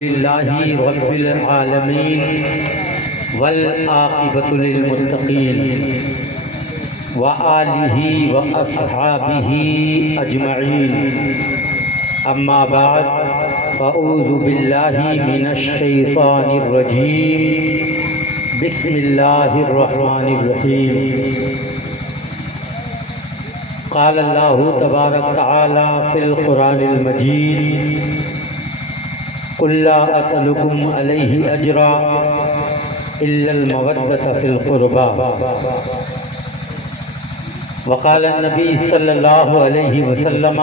للہ رب العالمین والعاقبۃ للمتقین وآلہ واصحابہ اجمعین اما بعد فاعوذ باللہ من الشیطان الرجیم بسم اللہ الرحمن الرحیم قال اللہ تبارک تعالی فی القرآن المجید قل لا أسألكم عليه أجرا إلا المودة في القربى وقال النبي صلى الله عليه وسلم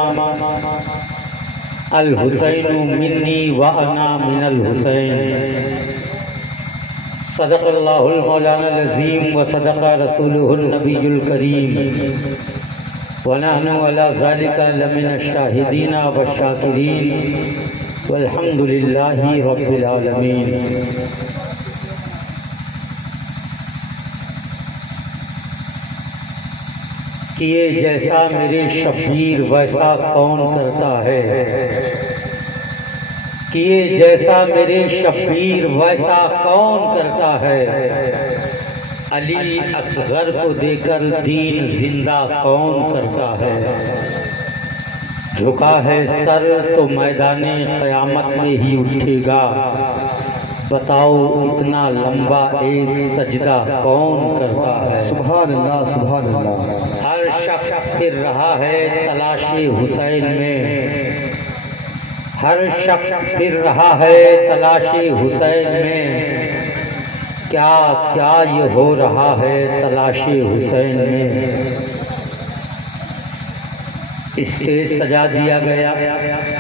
الحسين مني وأنا من الحسين صدق الله المولانا العظيم وصدق رسوله النبي الكريم ونحن على ذلك لمن الشاهدين والشاكرين والحمد للہ رب العالمین۔ کیے جیسا میرے شبیر ویسا کون کرتا ہے، کیے جیسا میرے شبیر ویسا کون کرتا ہے، علی اصغر کو دے کر دین زندہ کون کرتا ہے، جھکا ہے سر تو میدان قیامت میں ہی اٹھے گا، بتاؤ اتنا لمبا ایک سجدہ کون کرتا ہے۔ سبحان اللہ سبحان اللہ۔ ہر شخص پھر رہا ہے تلاش حسین میں، ہر شخص پھر رہا ہے تلاش حسین میں، کیا کیا یہ ہو رہا ہے تلاش حسین میں۔ اسٹیج سجا دیا گیا،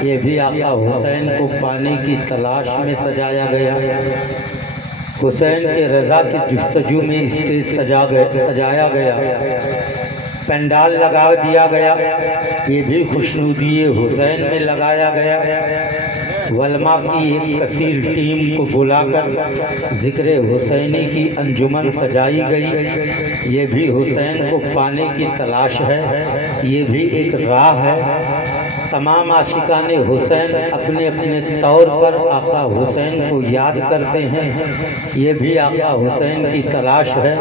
یہ بھی آقا حسین کو پانے کی تلاش میں سجایا گیا، حسین کے رضا کی جستجو میں اسٹیج سجایا گیا، پنڈال لگا دیا گیا، یہ بھی خوشنودی حسین میں لگایا گیا، علماء کی ایک کثیر ٹیم کو بلا کر ذکر حسینی کی انجمن سجائی گئی، یہ بھی حسین کو پانے کی تلاش ہے، یہ بھی ایک راہ ہے۔ تمام عاشقان حسین اپنے اپنے طور پر آقا حسین کو یاد کرتے ہیں، یہ بھی آقا حسین کی تلاش ہے۔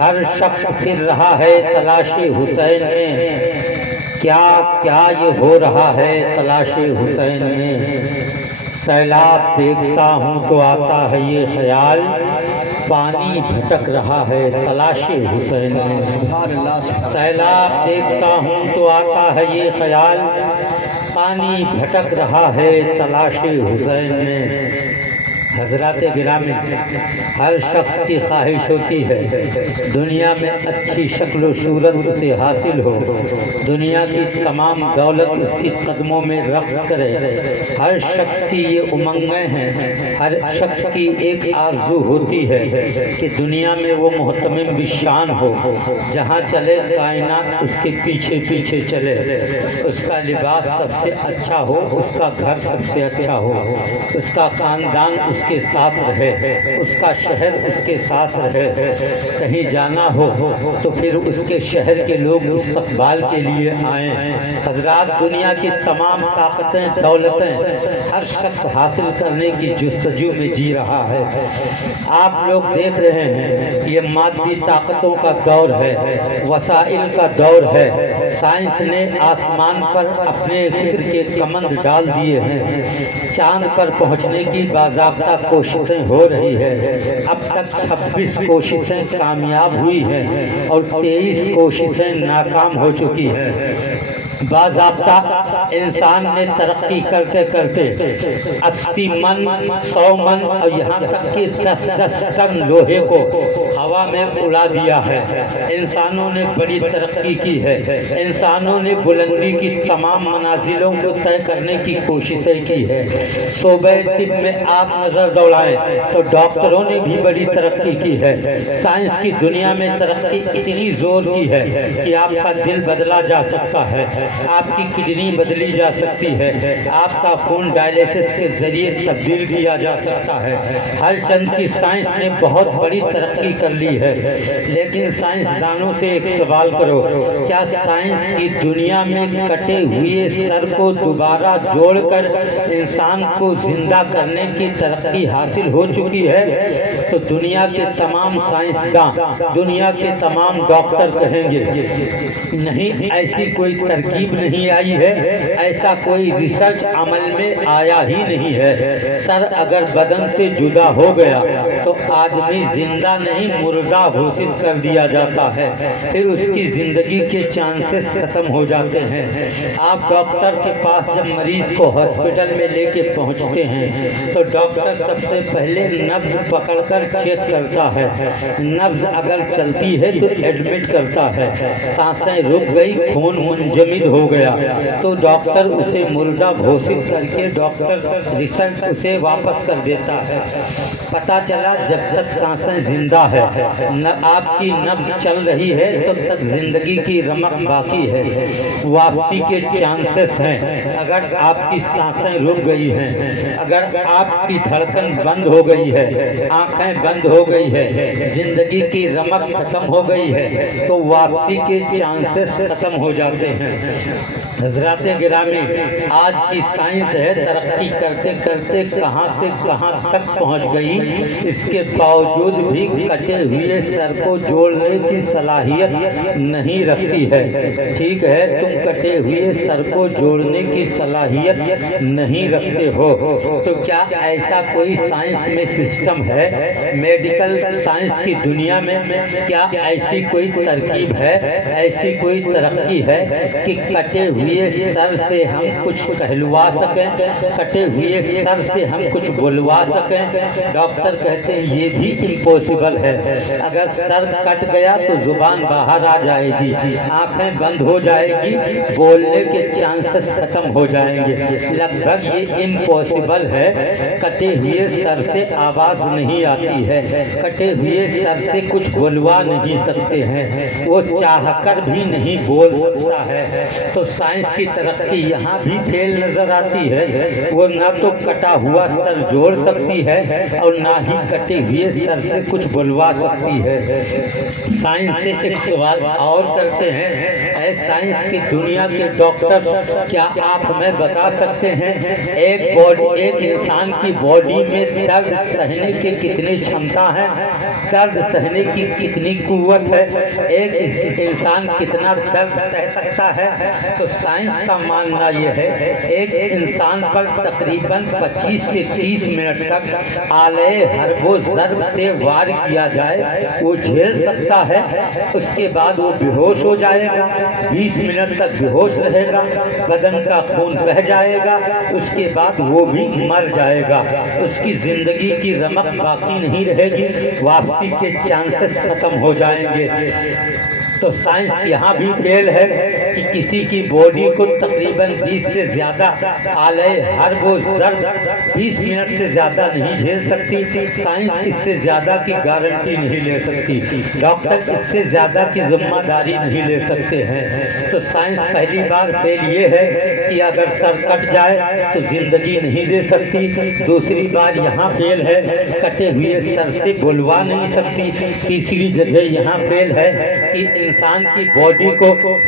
ہر شخص پھر رہا ہے تلاش حسین میں، کیا کیا یہ ہو رہا ہے تلاش حسین میں۔ سیلاب دیکھتا ہوں تو آتا ہے یہ خیال، پانی بھٹک رہا ہے تلاش حسین میں۔ سیلاب دیکھتا ہوں تو آتا ہے یہ خیال، پانی بھٹک رہا ہے تلاش حسین میں۔ حضرات گرامی، ہر شخص کی خواہش ہوتی ہے دنیا میں اچھی شکل و صورت اسے حاصل ہو، دنیا کی تمام دولت اس کی قدموں میں رقص کرے، ہر شخص کی یہ امنگیں ہیں، ہر شخص کی ایک آرزو ہوتی ہے کہ دنیا میں وہ محتمم بالشان ہو، جہاں چلے کائنات اس کے پیچھے پیچھے چلے، اس کا لباس سب سے اچھا ہو، اس کا گھر سب سے اچھا ہو، اس کا خاندان اس کے ساتھ رہے، اس کا شہر اس کے ساتھ رہے، کہیں جانا ہو تو پھر اس کے شہر کے لوگ استقبال کے لیے آئیں۔ حضرات، دنیا کی تمام طاقتیں دولتیں ہر شخص حاصل کرنے کی جستجو میں جی رہا ہے۔ آپ لوگ دیکھ رہے ہیں یہ مادی طاقتوں کا دور ہے، وسائل کا دور ہے، سائنس نے آسمان پر اپنے فکر کے کمند ڈال دیے ہیں، چاند پر پہنچنے کی باضابطہ کوششیں ہو رہی ہے، اب تک 26 کوششیں کامیاب ہوئی ہیں اور 23 کوششیں ناکام ہو چکی ہیں۔ باضابطہ انسان نے ترقی کرتے کرتے 80 من 100 من اور یہاں تک کہ 10 ٹن لوہے کو ہوا میں اڑا دیا ہے۔ انسانوں نے بڑی ترقی کی ہے، انسانوں نے بلندی کی تمام منازلوں کو طے کرنے کی کوششیں کی ہے۔ صوبہ طب میں آپ نظر دوڑائیں تو ڈاکٹروں نے بھی بڑی ترقی کی ہے۔ سائنس کی دنیا میں ترقی اتنی زور کی ہے کہ آپ کا دل بدلا جا سکتا ہے، آپ کی کڈنی بدلی جا سکتی ہے، آپ کا خون ڈائلیسس کے ذریعے تبدیل کیا جا سکتا ہے۔ ہر چند کی سائنس نے بہت بڑی ترقی کر لی ہے، لیکن سائنسدانوں سے ایک سوال کرو، کیا سائنس کی دنیا میں کٹے ہوئے سر کو دوبارہ جوڑ کر انسان کو زندہ کرنے کی ترقی حاصل ہو چکی ہے؟ تو دنیا کے تمام سائنسداں، دنیا کے تمام ڈاکٹر کہیں گے نہیں، ایسی کوئی ترکیب نہیں آئی ہے، ایسا کوئی ریسرچ عمل میں آیا ہی نہیں ہے۔ سر اگر بدن سے جدا ہو گیا تو آدمی زندہ نہیں مردہ گھوشت کر دیا جاتا ہے، پھر اس کی زندگی کے چانسز ختم ہو جاتے ہیں۔ آپ ڈاکٹر کے پاس جب مریض کو ہاسپٹل میں لے کے پہنچتے ہیں تو ڈاکٹر سب سے پہلے نبض پکڑ کر چیک کرتا ہے، نبض اگر چلتی ہے تو ایڈمٹ کرتا ہے، سانسیں رک گئی، خون منجمد ہو گیا تو ڈاکٹر اسے مردہ گھوشت کر کے ڈاکٹر ریسرچ اسے واپس کر دیتا ہے۔ پتہ چلا جب تک سانسیں زندہ ہے، آپ کی نبض چل رہی ہے تب تک زندگی کی رمق باقی ہے، واپسی کے چانسز ہیں۔ اگر آپ کی سانسیں رک گئی ہیں، اگر آپ کی دھڑکن بند ہو گئی ہے، آنکھیں بند ہو گئی ہے، زندگی کی رمق ختم ہو گئی ہے تو واپسی کے چانسز ختم ہو جاتے ہیں۔ حضرات گرامی، آج کی سائنس ہے ترقی کرتے کرتے کہاں سے کہاں تک پہنچ گئی، اس کے باوجود بھی کٹے ہوئے سر کو جوڑنے کی صلاحیت نہیں رکھتی ہے۔ ٹھیک ہے، تم کٹے ہوئے سر کو جوڑنے کی صلاحیت نہیں رکھتے ہو تو کیا ایسا کوئی سائنس میں سسٹم ہے، میڈیکل سائنس کی دنیا میں کیا ایسی کوئی ترکیب ہے، ایسی کوئی ترقی ہے کہ کٹے ہوئے سر سے ہم کچھ کہلوا سکیں، کٹے ہوئے سر سے ہم کچھ بلوا سکیں؟ ڈاکٹر کہتے ہیں یہ بھی امپوسیبل ہے۔ اگر سر کٹ گیا تو زبان باہر آ جائے گی، آنکھیں بند ہو جائے گی، بولنے کے چانسز ختم ہو جائیں گے۔ لگ بھگ یہ امپوسیبل ہے، کٹے ہوئے سر سے آواز نہیں آتی ہے، کٹے ہوئے سر سے کچھ بلوا نہیں سکتے ہیں، وہ چاہ کر بھی نہیں بول سکتا ہے۔ تو سائنس کی ترقی یہاں بھی فیل نظر آتی ہے، وہ نہ تو کٹا ہوا سر جوڑ سکتی ہے اور نہ ہی کٹے ہوئے سر سے کچھ بلوا سکتی ہے۔ سائنس سے ایک سوال اور کرتے ہیں، اے سائنس کی دنیا کے ڈاکٹر، کیا آپ ہمیں بتا سکتے ہیں ایک انسان کی باڈی میں درد سہنے کے کتنے چھمتا ہے، درد سہنے کی کتنی قوت ہے، ایک انسان کتنا درد سہ سکتا ہے؟ تو سائنس کا ماننا یہ ہے ایک انسان پر تقریباً 25 سے 30 منٹ تک آلے حرب و ضرب سے وار کیا جائے وہ جھیل سکتا ہے، اس کے بعد وہ بے ہوش ہو جائے گا، 20 منٹ تک بے ہوش رہے گا، بدن کا خون بہہ جائے گا، اس کے بعد وہ بھی مر جائے گا، اس کی زندگی کی رمق باقی نہیں رہے گی، واپسی کے چانسز ختم ہو جائیں گے۔ تو سائنس یہاں بھی فیل ہے کہ کسی کی باڈی کو تقریباً 20 سے زیادہ آلے حرب و ضرب 20 منٹ سے زیادہ نہیں جھیل سکتی۔ سائنس اس سے زیادہ کی گارنٹی نہیں لے سکتی، ڈاکٹر اس سے زیادہ کی ذمہ داری نہیں لے سکتے ہیں۔ تو سائنس پہلی بار فیل یہ ہے کہ اگر سر کٹ جائے تو زندگی نہیں دے سکتی، دوسری بار یہاں فیل ہے کٹے ہوئے سر سے بلوا نہیں سکتی، تیسری جگہ یہاں فیل ہے کہ انسان کی باڈی کو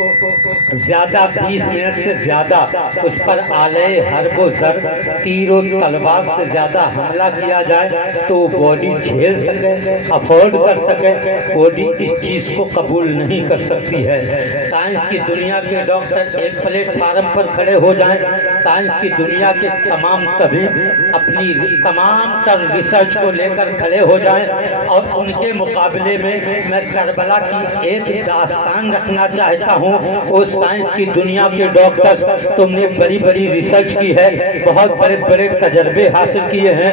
زیادہ 20 منٹ سے زیادہ اس پر آلے حرب و ضرب تیر و تلوار سے زیادہ حملہ کیا جائے تو وہ باڈی جھیل سکے، افورڈ کر سکے، باڈی اس چیز کو قبول نہیں کر سکتی ہے۔ سائنس کی دنیا کے ڈاکٹر ایک پلیٹ فارم پر کھڑے ہو جائیں، سائنس کی دنیا کے تمام طبیب اپنی تمام تر ریسرچ کو لے کر کھڑے ہو جائیں اور ان کے مقابلے میں میں کربلا کی ایک داستان رکھنا چاہتا ہوں۔ وہ سائنس کی دنیا کے ڈاکٹر، تم نے بڑی بڑی ریسرچ کی ہے، بہت بڑے بڑے تجربے حاصل کیے ہیں،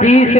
20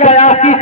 82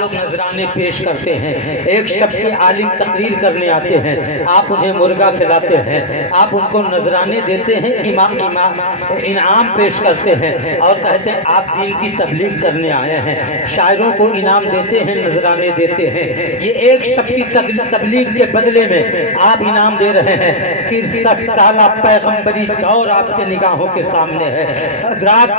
لوگ نذرانے پیش کرتے ہیں. ایک شخص کے عالم تقریر کرنے آتے ہیں, آپ انہیں مرغا کھلاتے ہیں, آپ ان کو نذرانے دیتے ہیں, انعام پیش کرتے ہیں اور کہتے ہیں آپ دین کی تبلیغ کرنے آئے ہیں. شاعروں کو انعام دیتے ہیں, نذرانے دیتے ہیں. یہ ایک شخص کی تبلیغ کے بدلے میں آپ انعام دے رہے ہیں. 63 سالہ پیغمبری دور آپ کے نگاہوں کے سامنے ہے. حضرات,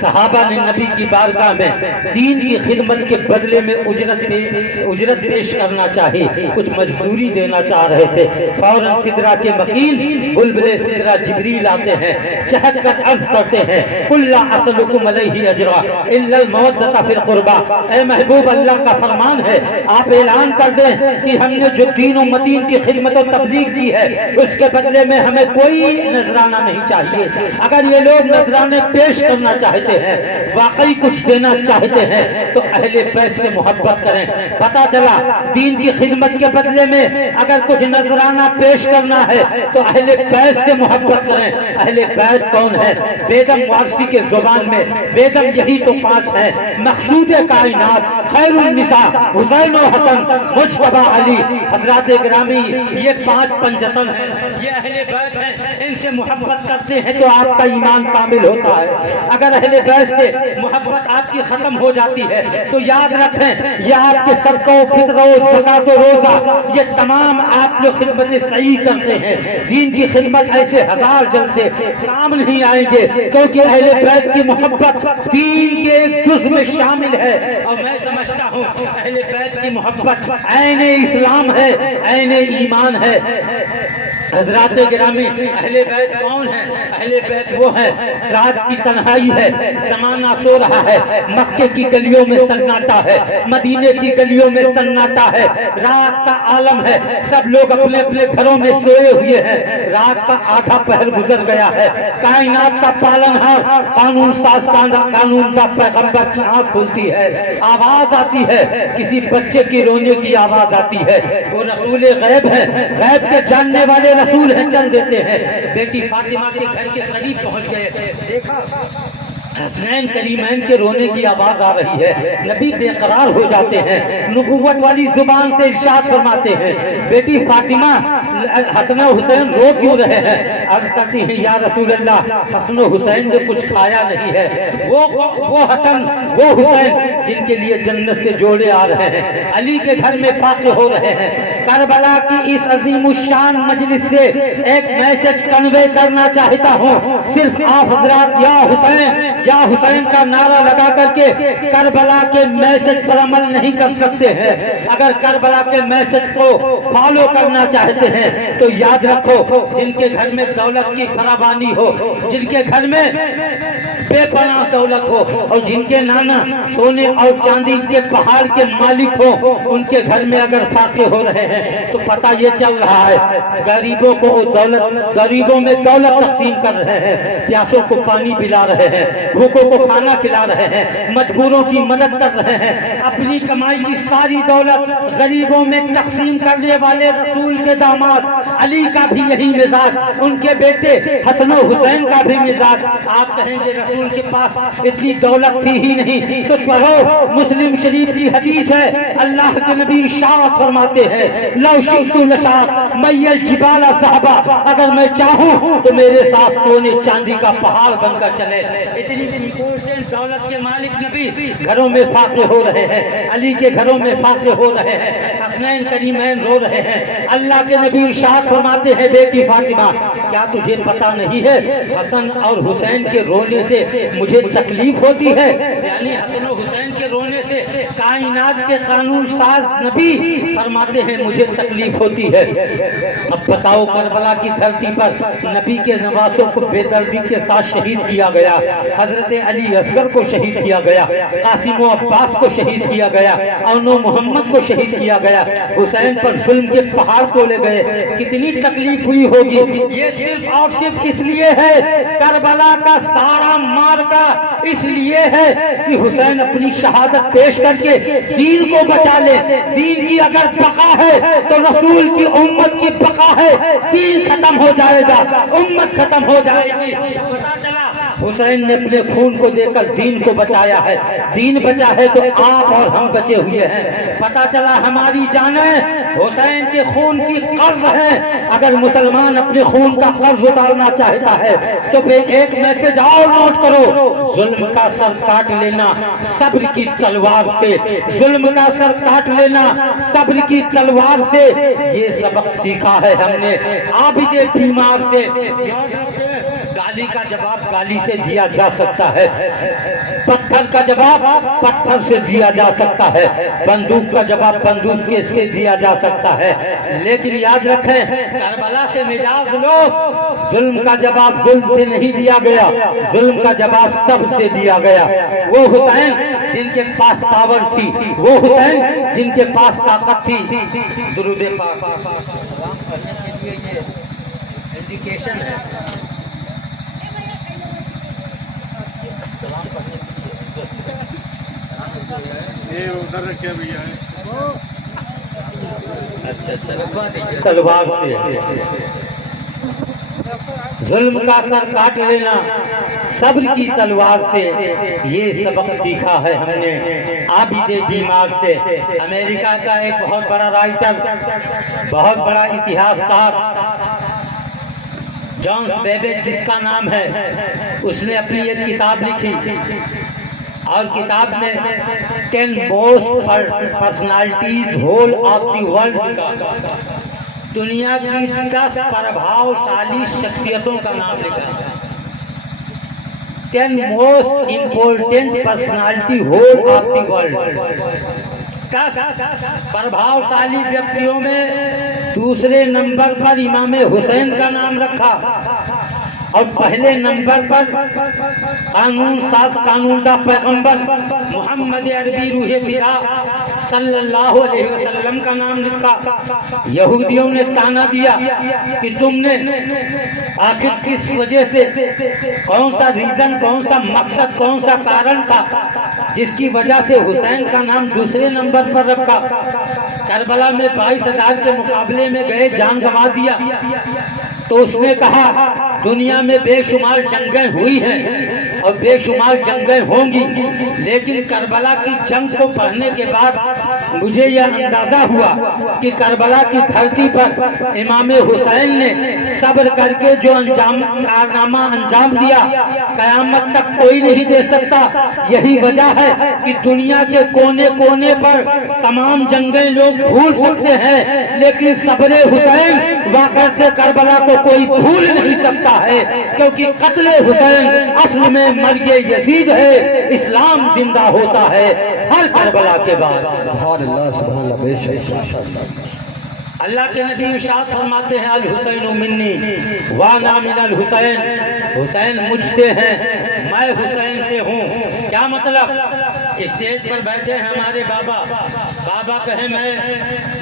صحابہ نے نبی کی بارگاہ میں دین کی خدمت کے بدلے میں اجرت پیش کرنا چاہی, کچھ مزدوری دینا چاہ رہے تھے. فوراً سدرہ کے وکیل بلبل سدرہ جبریل آتے ہیں, چہک کر عرض کرتے ہیں قل لا اسألکم علیہ اجرا الا المودۃ فی القربى. اے محبوب, اللہ کا فرمان ہے, آپ اعلان کر دیں کہ ہم نے جو دین و مدین کی خدمت و تبلیغ کی ہے اس کے بدلے میں ہمیں کوئی نذرانہ نہیں چاہیے. اگر یہ لوگ نذرانے پیش کرنا چاہتے ہیں, واقعی کچھ دینا چاہتے ہیں, تو اہل بیت سے محبت کریں. پتا چلا دین کی خدمت کے بدلے میں اگر کچھ نذرانہ پیش کرنا ہے تو اہل بیت سے محبت کریں. اہل بیت کون ہے؟ بیگم وارثی کے زبان میں بیگم یہی تو 5 ہیں. مقصود کائنات, خیر النساء, حسین و حسن, مجتبی علی. حضرات گرامی, یہ 5 پنجتن ہیں, یہ اہل بیت ہیں. ان سے محبت کرتے ہیں تو آپ کا ایمان کامل ہوتا ہے. اگر اہل بیت سے محبت آپ کی ختم ہو جاتی ہے تو یاد رکھیں یہ آپ کے صدقہ و فطر و زکات و روزہ یہ تمام آپ جو خدمت صحیح کرتے ہیں, دین کی خدمت ایسے 1000 جلسے کام نہیں آئیں گے, کیونکہ اہل بیت کی محبت دین کے ایک جز میں شامل ہے. اور میں سمجھتا ہوں اہل بیت کی محبت عین اسلام ہے, عین ایمان ہے. حضرات گرامی, اہل بیت کون ہے؟ اہل بیت وہ ہے, رات کی تنہائی ہے, زمانہ سو رہا ہے, مکے کی گلیوں میں سناٹا ہے, مدینے کی گلیوں میں سناٹا ہے, رات کا عالم ہے, سب لوگ اپنے اپنے گھروں میں سوئے ہوئے ہیں, رات کا آدھا پہر گزر گیا ہے, کائنات کا پالنہار قانون ساز قانون کا پیغمبر کی آنکھ کھلتی ہے, آواز آتی ہے, کسی بچے کی رونے کی آواز آتی ہے. وہ رسول غیب ہے, غیب کے جاننے والے رسول ہیں, چل دیتے ہیں. بیٹی فاطمہ کے گھر کے قریب پہنچ گئے, دیکھا حسنین کریمین کے رونے کی آواز آ رہی ہے. نبی بے قرار ہو جاتے ہیں, نبوت والی زبان سے ارشاد فرماتے ہیں بیٹی فاطمہ حسن و حسین رو کیوں رہے ہیں؟ عرض کرتی ہیں یا رسول اللہ, حسن و حسین نے کچھ کھایا نہیں ہے. وہ حسن وہ حسین جن کے لیے جنت سے جوڑے آ رہے ہیں, علی کے گھر میں فاتح ہو رہے ہیں. کربلا کی اس عظیم الشان مجلس سے ایک میسج کنوے کرنا چاہتا ہوں. صرف آپ حضرات یا حسین کا نعرہ لگا کر کے کربلا کے میسج پر عمل نہیں کر سکتے ہیں. اگر کربلا کے میسج کو فالو کرنا چاہتے ہیں تو یاد رکھو, جن کے گھر میں دولت کی فراوانی ہو, جن کے گھر میں بے پناہ دولت ہو, اور جن کے نانا سونے اور چاندی کے پہاڑ کے مالک ہو, ان کے گھر میں اگر فاتح ہو رہے ہیں تو پتہ یہ چل رہا ہے غریبوں کو غریبوں میں دولت تقسیم کر رہے ہیں, پیاسوں کو پانی پلا رہے ہیں, بھوکوں کو کھانا کھلا رہے ہیں, مجبوروں کی مدد کر رہے ہیں. اپنی کمائی کی ساری دولت غریبوں میں تقسیم کرنے والے رسول کے داماد علی کا بھی یہی مزاج, ان کے بیٹے حسن و حسین کا بھی مزاج. آپ کہیں گے رسول کے پاس اتنی دولت تھی ہی نہیں, تو پڑھو مسلم شریف کی حدیث ہے, اللہ کے نبی ارشاد فرماتے ہیں لو شئت لشاق می الجبال ذهبا, اگر میں چاہوں تو میرے ساتھ سونے چاندی کا پہاڑ بن کر چلے. اتنی امپورٹنٹ دولت کے مالک نبی گھروں میں فاتح ہو رہے ہیں, علی کے گھروں میں فاتح ہو رہے ہیں, حسنین کریمین رو رہے ہیں. اللہ کے نبی ارشاد فرماتے ہیں بیٹی فاطمہ کیا تجھے پتا نہیں ہے حسن اور حسین کے رونے سے مجھے تکلیف ہوتی ہے؟ یعنی حسن و حسین کے رونے سے کائنات کے قانون ساز نبی فرماتے ہیں مجھے تکلیف ہوتی ہے. اب بتاؤ کربلا کی دھرتی پر نبی کے نواسوں کو بے دردی کے ساتھ شہید کیا گیا, حضرت علی اصغر کو شہید کیا گیا, قاسم و عباس کو شہید کیا گیا, اونو محمد کو شہید کیا گیا, حسین پر ظلم کے پہاڑ کھولے گئے. کتنی تکلیف ہوئی ہوگی. یہ صرف اور صرف اس لیے ہے, کربلا کا سارا مارکا اس لیے ہے کہ حسین اپنی شہادت پیش کر کے دین کو بچا لے. دین کی اگر بقا ہے تو رسول کی امت کی بقا ہے. دین ختم ہو جائے گا, امت ختم ہو جائے گی. پتا چلا حسین نے اپنے خون کو دے کر دین کو بچایا ہے. دین بچا ہے تو آپ اور ہم بچے ہوئے ہیں. پتا چلا ہماری جانیں حسین کے خون کی قرض ہے. اگر مسلمان اپنے خون کا قرض اتارنا چاہتا ہے تو پھر ایک میسج اور نوٹ کرو: ظلم کا سر کاٹ لینا صبر کی تلوار سے. ظلم کا سر کاٹ لینا صبر کی تلوار سے. یہ سبق سیکھا ہے ہم نے عابد بیمار سے. گالی کا جواب گالی سے دیا جا سکتا ہے, پتھر کا جواب پتھر سے دیا جا سکتا ہے, بندوق کا جواب بندوق سے دیا جا سکتا ہے, لیکن یاد رکھیں کربلا سے مجاز لو. ظلم کا جواب گل سے نہیں دیا گیا, ظلم کا جواب سب سے دیا گیا. وہ حسین جن کے پاس پاور تھی, وہ حسین جن کے پاس طاقت تھی. درود پاک پڑھنے کے لیے یہ انڈیکیشن ہے. یہ ادھر رکھے بھیا تلوار سے ظلم کا سر کاٹ لینا صبر کی تلوار سے. یہ سبق سیکھا ہے ہم نے عابد بیمار سے. امریکہ کا ایک بہت بڑا رائٹر, بہت بڑا اتہاس کار جان بیبیج جس کا نام ہے, اس نے اپنی ایک کتاب لکھی اور کتاب میں 10 most personalities whole of the world لکھا. دنیا کی 10 پربھاوشالی شخصیتوں کا نام لکھا. 10 most important personality whole of the world. 10 پربھاوشالی ویکتیوں میں دوسرے نمبر پر امام حسین کا نام رکھا اور پہلے نمبر پر قانون ساز قانون کا پیغمبر محمد عربی روح فدا صلی اللہ علیہ وسلم کا نام لکھا. یہودیوں نے تانا دیا کہ تم نے آخر کس وجہ سے, کون سا ریزن, کون سا مقصد, کون سا کارن تھا جس کی وجہ سے حسین کا نام دوسرے نمبر پر رکھا. کربلا میں 22,000 کے مقابلے میں گئے, جان گنوا دیا. تو اس نے کہا دنیا میں بے شمار جنگیں ہوئی ہیں اور بے شمار جنگیں ہوں گی, لیکن کربلا کی جنگ کو پڑھنے کے بعد مجھے یہ اندازہ ہوا کہ کربلا کی دھرتی پر امام حسین نے صبر کر کے جو کارنامہ انجام دیا قیامت تک کوئی نہیں دے سکتا. یہی وجہ ہے کہ دنیا کے کونے کونے پر تمام جنگیں لوگ بھول سکتے ہیں, لیکن صبر حسین واقعات کربلا کو کوئی بھول نہیں سکتا ہے, کیونکہ قتل حسین اصل میں مرگ یزید ہے. اسلام زندہ ہوتا ہے ہر کربلا کے بعد. سبحان اللہ, سبحان اللہ, بے شک ماشاءاللہ. اللہ کے نبی ارشاد فرماتے ہیں الحسین منی وانا من الحسین. حسین مجھ سے ہیں, میں حسین سے ہوں. کیا مطلب؟ اسٹیج پر بیٹھے ہیں ہمارے بابا, بابا کہیں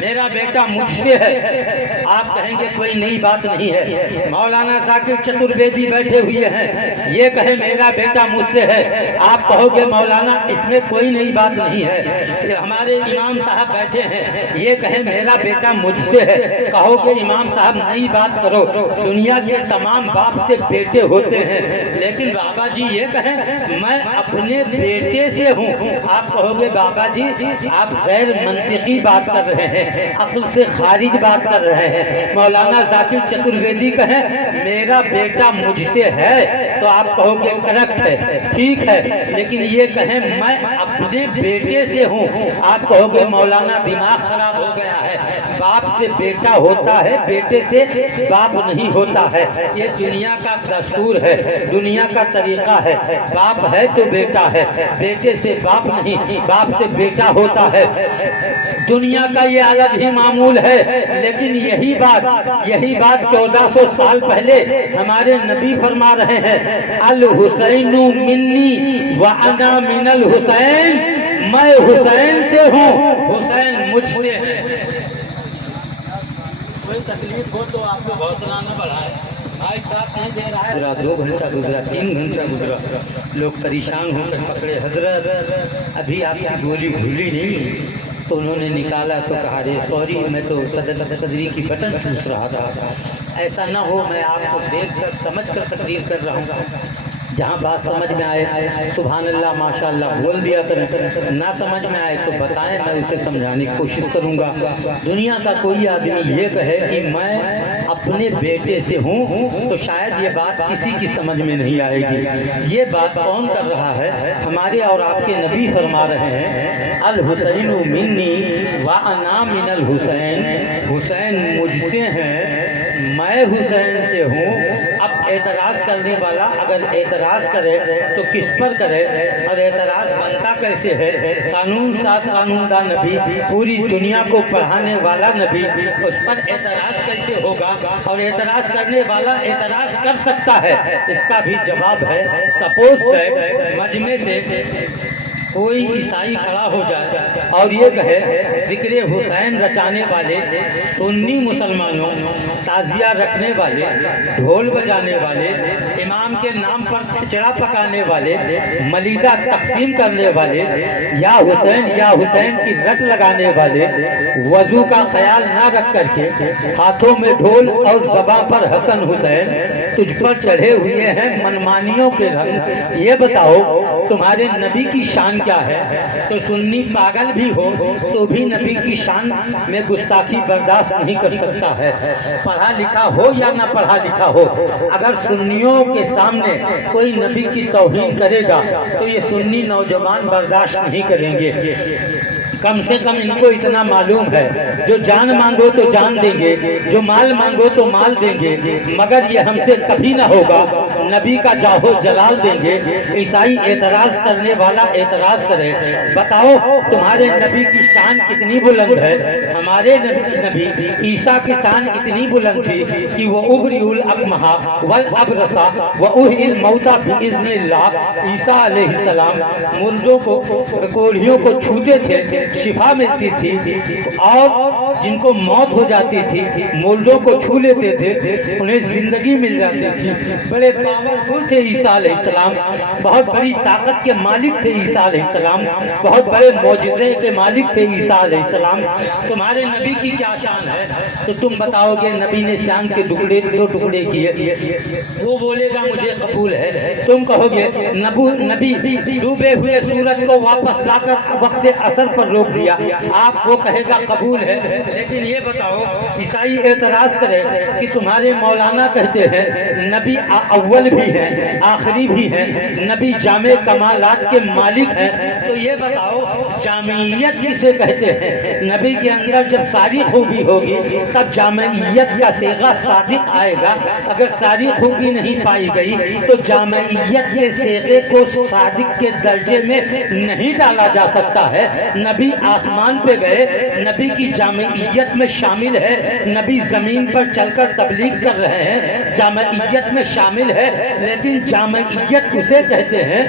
میرا بیٹا مجھ سے ہے, آپ کہیں گے کوئی نئی بات نہیں ہے. مولانا ذاکر چترویدی بیٹھے ہوئے ہیں, یہ کہے میرا بیٹا مجھ سے ہے, آپ کہو گے مولانا اس میں کوئی نئی بات نہیں ہے. ہمارے امام صاحب بیٹھے ہیں, یہ کہے میرا بیٹا مجھ سے ہے, کہو گے امام صاحب نئی بات کرو. دنیا کے تمام باپ سے بیٹے ہوتے ہیں, لیکن بابا جی یہ کہیں میں اپنے بیٹے سے ہوں, آپ کہو گے بابا جی آپ غیر منطقی بات کر رہے ہیں, عقل سے خارج بات کر رہے ہیں. مولانا ذاکر چترویدی کہیں میرا بیٹا مجھ سے ہے, تو آپ کہو گے کریکٹ ہے, ٹھیک ہے, لیکن یہ کہیں میں اپنے بیٹے سے ہوں, آپ کہو گے مولانا دماغ خراب ہو گیا ہے. باپ سے بیٹا ہوتا ہے, بیٹے سے باپ نہیں ہوتا ہے. یہ دنیا کا دستور ہے, دنیا کا طریقہ ہے. باپ ہے تو بیٹا ہے, بیٹے سے باپ نہیں, باپ سے بیٹا ہوتا ہے. دنیا کا یہ الگ ہی معمول ہے, لیکن یہی بات 1400 سال پہلے ہمارے نبی فرما رہے ہیں الحسین منی وانا من الحسین. میں حسین سے ہوں, حسین مجھ سے ہے. کوئی تکلیف ہو تو آپ کو حوصلہ نہ بڑھائے. بھائی ساتھ نہیں دے رہا ہے. 2 گھنٹہ گزرا, 3 گھنٹہ گزرا, لوگ پریشان ہو کر پکڑے, حضرت ابھی آپ کی گولی بھولی نہیں. تو انہوں نے نکالا تو کہا رے سوری, میں تو صدری کی بٹن چوس رہا تھا, ایسا نہ ہو, میں آپ کو دیکھ کر سمجھ کر تقریر کر رہا ہوں. جہاں بات سمجھ میں آئے سبحان اللہ ماشاء اللہ بول دیا کریں، نہ سمجھ میں آئے تو بتائیں، میں اسے سمجھانے کی کوشش کروں گا۔ دنیا کا کوئی آدمی یہ کہے کہ میں اپنے بیٹے سے ہوں تو شاید یہ بات کسی کی سمجھ میں نہیں آئے گی۔ یہ بات کون کر رہا ہے؟ ہمارے اور آپ کے نبی فرما رہے ہیں الحسین منی وانا من الحسین، حسین مجھ سے ہیں، میں حسین سے ہوں۔ اب اعتراض کرنے والا اگر اعتراض کرے تو کس پر کرے، اور اعتراض بنتا کیسے ہے؟ قانون ساز قانون دان نبی، پوری دنیا کو پڑھانے والا نبی، اس پر اعتراض کیسے ہوگا؟ اور اعتراض کرنے والا اعتراض کر سکتا ہے، اس کا بھی جواب ہے۔ سپوز مجمع سے کوئی عیسائی کھڑا ہو جائے اور یہ کہے ذکر حسین رچانے والے سنی مسلمانوں، تعزیہ رکھنے والے، ڈھول بجانے والے، امام کے نام پر کھچڑا پکانے والے، ملیدہ تقسیم کرنے والے، یا حسین کی رٹ لگانے والے، وضو کا خیال نہ رکھ کر کے ہاتھوں میں ڈھول اور زباں پر حسن حسین تجھ پر چڑھے ہوئے ہیں منمانیوں کے رنگ، یہ بتاؤ تمہارے نبی کی شان کیا ہے؟ تو سنی پاگل بھی ہو تو بھی نبی کی شان میں گستاخی برداشت نہیں کر سکتا ہے، پڑھا لکھا ہو یا نہ پڑھا لکھا ہو۔ اگر سنیوں کے سامنے کوئی نبی کی توہین کرے گا تو یہ سنی نوجوان برداشت نہیں کریں گے۔ کم سے کم ان کو اتنا معلوم ہے جو جان مانگو تو جان دیں گے، جو مال مانگو تو مال دیں گے، مگر یہ ہم سے کبھی نہ ہوگا، نبی کا جاہو جلال دیں گے۔ عیسائی اعتراض کرنے والا اعتراض کرے، بتاؤ تمہارے نبی کی شان کتنی بلند ہے؟ ہمارے نبی عیسیٰ کی شان اتنی بلند تھی کہ وہ ابری الاکمہا والابرصا واحیی الموتیٰ باذن اللہ، عیسیٰ علیہ السلام مردوں کو، کوڑھیوں کو چھوتے تھے، شفا ملتی تھی، اور جن کو موت ہو جاتی تھی مردوں کو چھو لیتے تھے، انہیں زندگی مل جاتی تھی۔ بڑے پاورفل تھے عیسیٰ علیہ السلام، بہت بڑی طاقت کے مالک تھے عیسیٰ علیہ السلام، بہت بڑے معجزے کے مالک تھے عیسیٰ علیہ السلام۔ تمہارے نبی کی کیا شان ہے؟ تو تم بتاؤ گے نبی نے چاند کے دو ٹکڑے کیے، وہ بولے گا مجھے قبول ہے۔ تم کہو گے نبی ڈوبے ہوئے سورج کو واپس لا کر وقت اثر پر روک دیا، آپ وہ کہے گا قبول ہے۔ لیکن یہ بتاؤ عیسائی اعتراض کرے کہ تمہارے مولانا کہتے ہیں نبی اول بھی ہیں آخری بھی ہیں، نبی جامع کمالات کے مالک ہیں، تو یہ بتاؤ جامعیت کسے کہتے ہیں؟ نبی کے اندر جب ساری خوبی ہوگی تب جامعیت کا صیغہ صادق آئے گا، اگر ساری خوبی نہیں پائی گئی تو جامعیت کے صیغے کو صادق کے درجے میں نہیں ڈالا جا سکتا ہے۔ نبی آسمان پہ گئے، نبی کی جامعیت میں شامل ہے، نبی زمین پر چل کر تبلیغ کر رہے ہیں، جامعیت میں شامل ہے، لیکن جامعیت اسے کہتے ہیں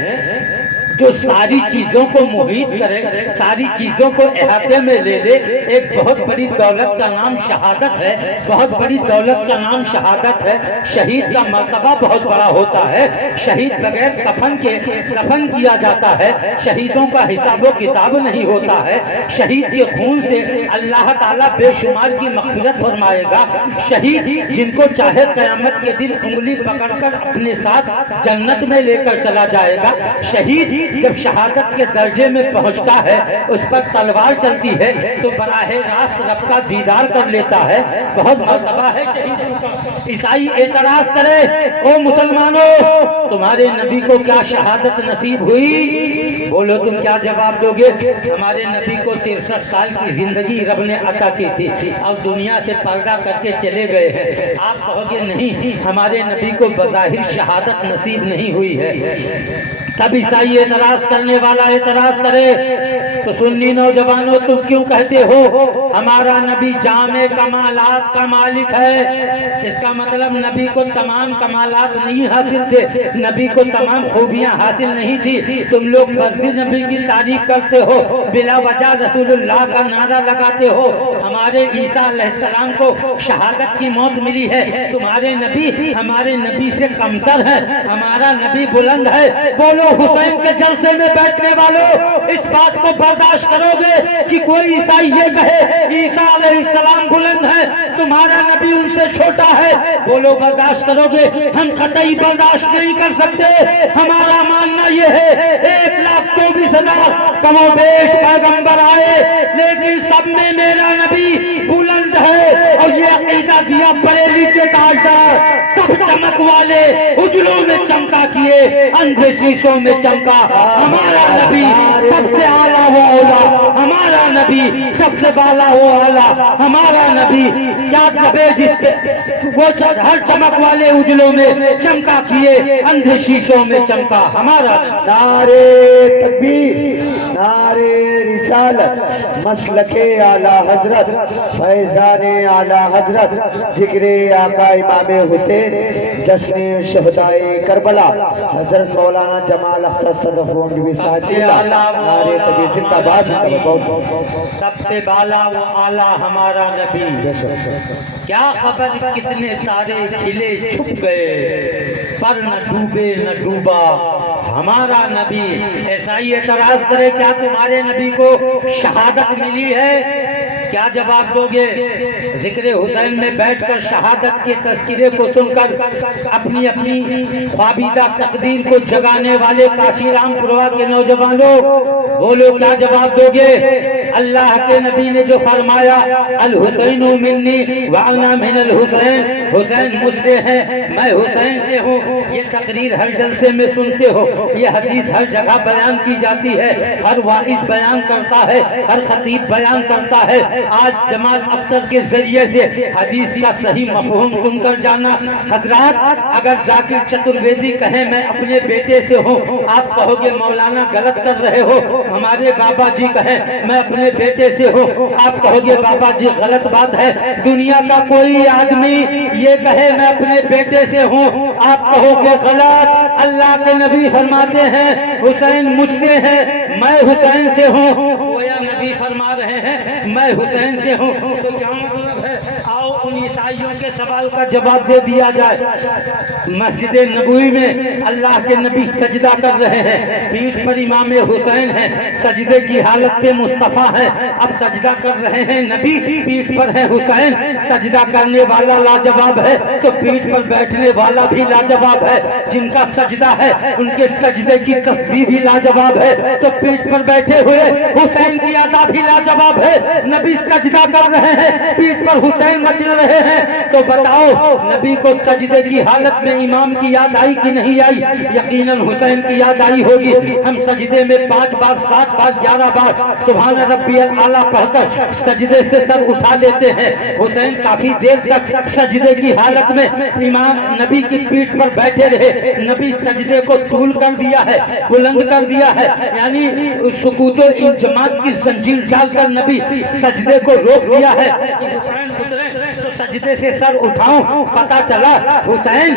جو ساری چیزوں کو محیط کرے، ساری چیزوں کو احاطے میں لے لے۔ ایک بہت بڑی دولت کا نام شہادت ہے، بہت بڑی دولت کا نام شہادت ہے۔ شہید کا مرتبہ بہت بڑا ہوتا ہے، شہید بغیر کفن کے دفن کیا جاتا ہے، شہیدوں کا حساب و کتاب نہیں ہوتا ہے، شہید کے خون سے اللہ تعالیٰ بے شمار کی مغفرت فرمائے گا۔ شہید جن کو چاہے قیامت کے دن انگلی پکڑ کر اپنے ساتھ جنت میں لے کر چلا جائے گا۔ شہید جب شہادت کے درجے میں پہنچتا ہے، اس پر تلوار چلتی ہے تو براہ راست رب کا دیدار کر لیتا ہے، بہت مرتبہ ہے شہیدوں کا۔ عیسائی اعتراض کرے او مسلمانوں تمہارے نبی کو کیا شہادت نصیب ہوئی؟ بولو تم کیا جواب دو گے؟ ہمارے نبی کو 63 سال کی زندگی رب نے عطا کی تھی اور دنیا سے پردہ کر کے چلے گئے ہیں۔ آپ کہو گے نہیں ہمارے نبی کو بظاہر شہادت نصیب نہیں ہوئی ہے۔ تب عیسائی اعتراض کرنے والا اعتراض کرے تو سنی نوجوانوں تم کیوں کہتے ہو ہمارا نبی جامع کمالات کا مالک ہے؟ اس کا مطلب نبی کو تمام کمالات نہیں حاصل تھے، نبی کو تمام خوبیاں حاصل نہیں تھی۔ تم لوگ فرضی نبی کی تعریف کرتے ہو، بلا وجہ رسول اللہ کا نعرہ لگاتے ہو۔ ہمارے عیسیٰ علیہ السلام کو شہادت کی موت ملی ہے، تمہارے نبی ہمارے نبی سے کمتر ہے، ہمارا نبی بلند ہے۔ بولو حسین کے جلسے میں بیٹھنے والوں اس بات کو برداشت کرو گے کہ کوئی عیسائی یہ کہے عیسیٰ علیہ السلام بلند ہے تمہارا نبی ان سے چھوٹا ہے، بولو برداشت کرو گے؟ ہم قطعی برداشت نہیں کر سکتے۔ ہمارا ماننا یہ ہے 1,24,000 کم و بیش پیغمبر آئے، لیکن سب میں میرا نبی بلند ہے، اور یہ عقیدہ دیا بریلی کے تاجدار، سب چمک والے اجلوں میں چمکا کیے، اندھے شیشوں میں چمکا۔ ہمارا نبی سب سے اعلیٰ و اولا، ہمارا نبی سب سے بالا و اعلیٰ، ہمارا نبی کیا نبی جس پہ وہ ہر چمک والے اجلوں میں چمکا کیے، اندھے شیشوں میں چمکا ہمارا نبی۔ نعرے تکبیر، نعرے رسالت، مسلک اعلی حضرت، فیضان اعلی حضرت، جگر آقا امام حسین، جشن شہدائے کربلا حضرت مولانا جمال اختر صدف گونڈوی صاحب اللہ، نعرے تکبیر زندہ باد۔ سب سے بالا و اعلیٰ ہمارا نبی، کیا خبر کتنے تارے کھلے چھپ گئے، پر نہ ڈوبے نہ ڈوبا ہمارا نبی۔ ایسا ہی اعتراض کرے کیا تمہارے نبی کو شہادت ملی ہے؟ کیا جواب دو گے؟ ذکر حسین میں بیٹھ کر شہادت کے تذکرے کو سن کر اپنی خوابیدہ تقدیر کو جگانے والے کاشی رام پوروا کے نوجوانوں، بولو کیا جواب دو گے؟ اللہ کے نبی نے جو فرمایا الحسین منی وانا من الحسین، حسین مجھ سے ہے میں حسین سے ہوں، یہ تقریر ہر جلسے میں سنتے ہو، یہ حدیث ہر جگہ بیان کی جاتی ہے، ہر واعظ بیان کرتا ہے، ہر خطیب بیان کرتا ہے۔ آج جمال اختر کے ذریعے سے حدیث کا صحیح مفہوم سن کر جانا۔ حضرات اگر ذاکر چترویدی کہیں میں اپنے بیٹے سے ہوں، آپ کہو گے مولانا غلط کر رہے ہو۔ ہمارے بابا جی کہیں میں اپنے بیٹے سے ہوں، آپ کہو گے بابا جی غلط بات ہے۔ دنیا کا کوئی آدمی یہ کہے میں اپنے بیٹے سے ہوں، آپ کہو گے غلط۔ اللہ کے نبی فرماتے ہیں حسین مجھ سے ہے میں حسین سے ہوں، گویا نبی فرما رہے ہیں میں حسین سے ہوں، تو کیا مطلب ہے؟ آؤ ان عیسائیوں کے سوال کا جواب دے دیا جائے۔ مسجد نبوی میں اللہ کے نبی سجدہ کر رہے ہیں، پیٹھ پر امام حسین ہے، سجدے کی حالت پہ مصطفیٰ ہے، اب سجدہ کر رہے ہیں نبی، پیٹھ پر ہے حسین۔ سجدہ کرنے والا لاجواب ہے تو پیٹھ پر بیٹھنے والا بھی لاجواب ہے، جن کا سجدہ ہے ان کے سجدے کی تصویر بھی لاجواب ہے، تو پیٹھ پر بیٹھے ہوئے حسین کی ادا بھی لاجواب ہے۔ نبی سجدہ کر رہے ہیں، پیٹھ پر حسین مچل رہے ہیں، تو بتاؤ نبی کو سجدے کی حالت میں امام کی یاد آئی کہ نہیں آئی؟ یقیناً حسین کی یاد آئی ہوگی۔ ہم سجدے میں 5 بار 7 بار 11 بار سبحان ربی الاعلیٰ پڑھ کر سجدے سے سر اٹھا لیتے ہیں۔ حسین کافی دیر تک سجدے کی حالت میں امام نبی کی پیٹھ پر بیٹھے رہے، نبی سجدے کو طول کر دیا ہے، بلند کر دیا ہے، یعنی سکوت و انجماد کی زنجیر ڈال کر نبی سجدے کو روک دیا ہے۔ حسین اترے تو سجدے سے سر اٹھاؤں، پتا چلا حسین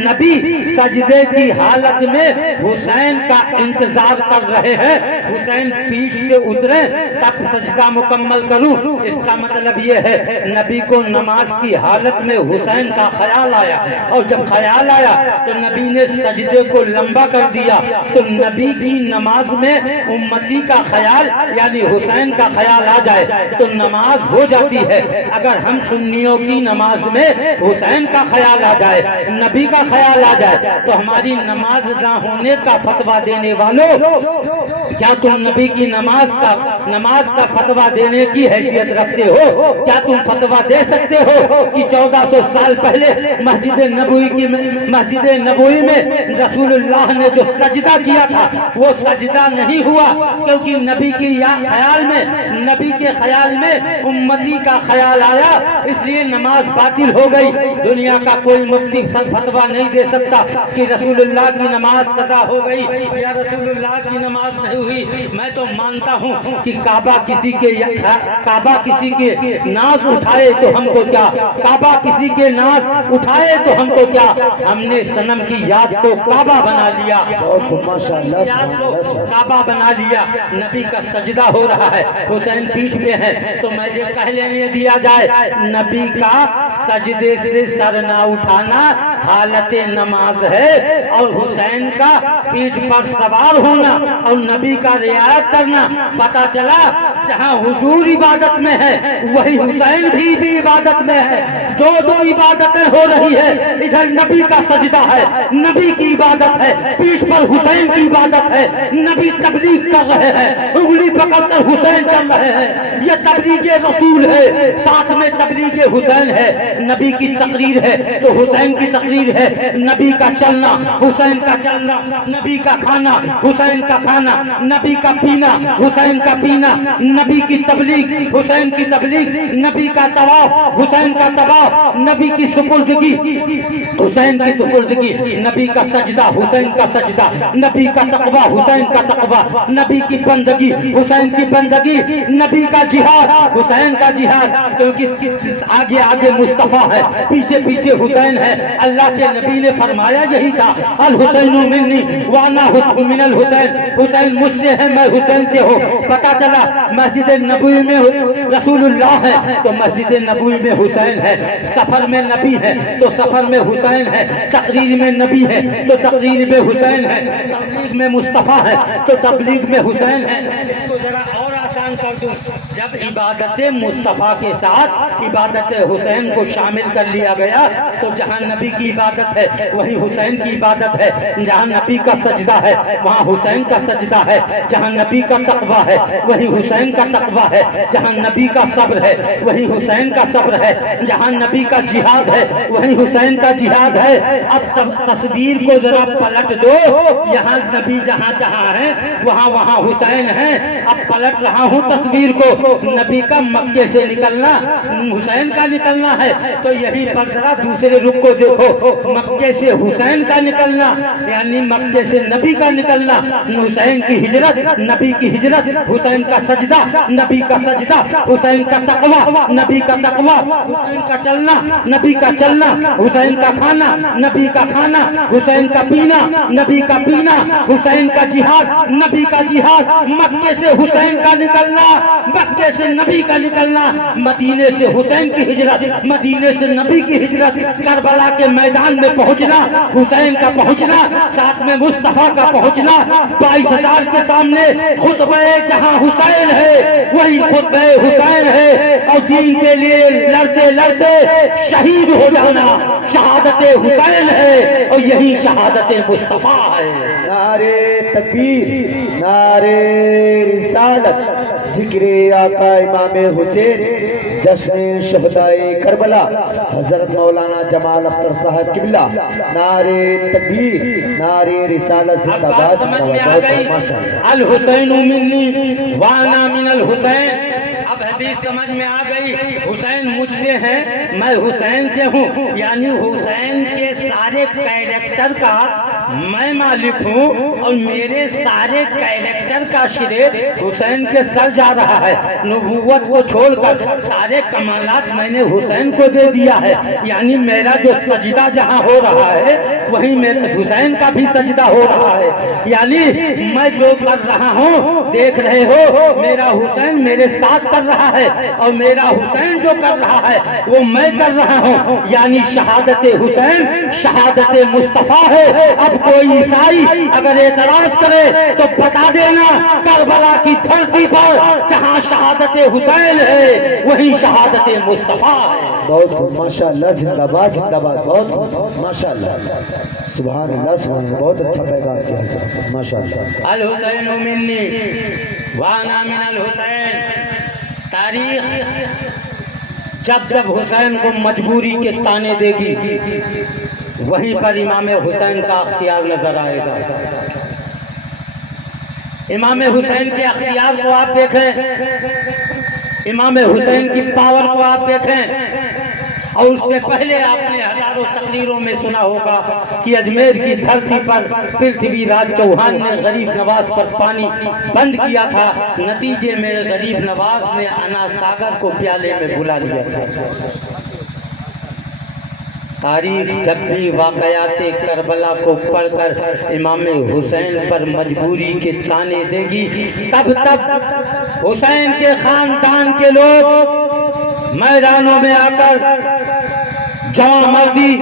نبی سجدے کی حالت میں حسین کا انتظار کر رہے ہیں، حسین پیٹھ سے اترے تب سجدہ مکمل کروں۔ اس کا مطلب یہ ہے نبی کو نماز کی حالت میں حسین کا خیال آیا، اور جب خیال آیا تو نبی نے سجدے کو لمبا کر دیا، تو نبی کی نماز میں امتی کا خیال یعنی حسین کا خیال آ جائے تو نماز ہو جاتی ہے۔ اگر ہم سنیوں کی نماز میں حسین کا خیال آ جائے، نبی کا خیال آ جائے، تو ہماری نماز نہ ہونے کا فتویٰ دینے والوں، کیا تم نبی کی نماز کا فتویٰ دینے کی حیثیت رکھتے ہو؟ کیا تم فتویٰ دے سکتے ہو کہ 1400 سال پہلے مسجد نبوی میں رسول اللہ نے جو سجدہ کیا تھا وہ سجدہ نہیں ہوا، کیونکہ نبی کی خیال میں، نبی کے خیال میں امتی کا خیال آیا، اس لیے نماز باطل ہو گئی۔ دنیا کا کوئی مفتی فتویٰ نہیں دے سکتا کہ رسول اللہ کی نماز قضا ہو گئی یا رسول اللہ کی نماز نہیں ہوئی۔ میں تو مانتا ہوں کہ کعبہ کسی کے ناز اٹھائے تو ہم کو کیا، کعبہ کسی کے ناز اٹھائے تو ہم کو کیا، ہم نے صنم کی یاد کو کعبہ بنا لیا، یاد کو کعبہ بنا لیا۔ نبی کا سجدہ ہو رہا ہے، حسین پیٹھ پہ ہے، تو مجھے کہہ لینے دیا جائے نبی کا سجدے سے سر نہ اٹھانا حالت نماز ہے، اور حسین کا پیٹھ پر سوار ہونا اور نبی کا رعایت کرنا۔ پتا چلا جہاں حضور عبادت میں ہے وہی حسین بھی عبادت میں ہے، دو عبادتیں ہو رہی ہے، ادھر نبی کا سجدہ ہے، نبی کی عبادت ہے، پیٹھ پر حسین کی عبادت ہے، نبی تبلیغ کر رہے ہیں، انگلی پکڑ کر حسین کر رہے ہیں، یہ تبلیغ رسول ہے، ساتھ میں تبلیغ حسین ہے، نبی کی تقریر ہے تو حسین کی تقریر ہے، نبی کا چلنا حسین کا چلنا، نبی کا کھانا حسین کا کھانا، نبی کا پینا حسین کا پینا، نبی کی تبلیغ حسین کی تبلیغ، نبی کا طواف حسین کا طواف، نبی کی سپردگی حسین کی سپردگی، نبی کا سجدہ حسین کا سجدہ، نبی کا تقویٰ حسین کا تقویٰ، نبی کی بندگی حسین کی بندگی، نبی کا جہاد حسین کا جہاد، کیونکہ آگے مصطفیٰ ہے، پیچھے حسین ہے۔ اللہ کے نبی نے فرمایا یہی تھا، الحسین منی وانا من الحسین، حسین مجھ سے ہے میں حسین سے ہوں۔ پتا چلا مسجد نبوی میں رسول اللہ ہے تو مسجد نبوی میں حسین ہے، سفر میں نبی ہے تو سفر میں حسین ہے، تقریر میں نبی ہے تو تقریر میں حسین ہے، تبلیغ میں مصطفیٰ ہے تو تبلیغ میں حسین ہے۔ اس کو ذرا اور آسان کر دوں، جب عبادت مصطفیٰ کے ساتھ عبادت حسین کو شامل کر لیا گیا تو جہاں نبی کی عبادت ہے وہیں حسین کی عبادت ہے، جہاں نبی کا سجدہ ہے وہاں حسین کا سجدہ ہے، جہاں نبی کا تقویٰ ہے وہی حسین کا تقویٰ ہے، جہاں نبی کا صبر ہے وہی حسین کا صبر ہے، جہاں نبی کا جہاد ہے وہی حسین کا جہاد ہے۔ اب تصویر کو ذرا پلٹ دو، یہاں نبی جہاں ہے وہاں حسین ہے۔ اب پلٹ رہا ہوں تصویر کو، نبی کا مکے سے نکلنا حسین کا نکلنا ہے تو یہی پر ذرا دوسرے رخ کو دیکھو، مکے سے حسین کا نکلنا یعنی مکے سے نبی کا نکلنا، حسین کی ہجرت نبی کی ہجرت، حسین کا سجدہ نبی کا سجدہ، حسین کا تقویٰ نبی کا تقویٰ، حسین کا چلنا نبی کا چلنا، حسین کا کھانا نبی کا کھانا، حسین کا پینا نبی کا پینا، حسین کا جہاد نبی کا جہاد، مکے سے حسین کا نکلنا، مکے سے نبی کا نکلنا، مدینے سے حسین کی ہجرت، مدینے سے نبی کی ہجرت، کربلا کے میدان میں پہنچنا حسین کا پہنچنا، ساتھ میں مصطفیٰ کا پہنچنا، 22,000 کے سامنے خطبہ جہاں حسین ہے وہی خطبہ حسین ہے، اور دین کے لیے لڑتے شہید ہو جانا شہادت حسین ہے، اور یہی شہادت مصطفیٰ ہے۔ نعرے تکبیر، نعرے رسالت، ذکر آقا امام حسین، جشن شہدائے کربلا حضرت مولانا جمال اختر صاحب قبلہ، نعرے تکبیر، نعرے رسالت زندہ باد۔ سمجھ میں آ گئی، الحسین منی وانا من الحسین۔ اب حدیث سمجھ میں آ گئی، حسین مجھ سے ہے میں حسین سے ہوں، یعنی حسین کے سارے کیریکٹر کا میں مالک ہوں، اور میرے سارے کیریکٹر کا شرے حسین کے سر جا رہا ہے۔ نبوت کو چھوڑ کر سارے کمالات میں نے حسین کو دے دیا ہے، یعنی میرا جو سجدہ جہاں ہو رہا ہے وہیں میرے حسین کا بھی سجدہ ہو رہا ہے، یعنی میں جو کر رہا ہوں دیکھ رہے ہو میرا حسین میرے ساتھ کر رہا ہے، اور میرا حسین جو کر رہا ہے وہ میں کر رہا ہوں، یعنی شہادت حسین شہادت مصطفیٰ ہے۔ اب کوئی عیسائی اگر اعتراض کرے تو بتا دینا کربلا کی دھرتی پر جہاں شہادت حسین ہے وہی شہادت مصطفیٰ ہے۔ بہت ماشاءاللہ، زندہ باد زندہ باد، بہت ماشاءاللہ، سبحان اللہ سبحان اللہ، بہت اچھا پیغام کیا حضرت، ماشاءاللہ۔ الحسین منی وانا من الحسین۔ تاریخ جب حسین کو مجبوری کے تانے دے گی وہیں پر امام حسین کا اختیار نظر آئے گا۔ امام حسین کے اختیار کو آپ دیکھیں، امام حسین کی پاور کو آپ دیکھیں، اور اس سے پہلے آپ نے ہزاروں تقریروں میں سنا ہوگا کہ اجمیر کی دھرتی پر پرتھوی راج چوہان نے غریب نواز پر پانی بند کیا تھا، نتیجے میں غریب نواز نے انا ساگر کو پیالے میں بلا لیا تھا۔ تاریخ جب بھی واقعات کربلا کو پڑھ کر امام حسین پر مجبوری کے تانے دے گی، تب تک حسین کے خاندان کے لوگ میدانوں میں آ کر جوان مردی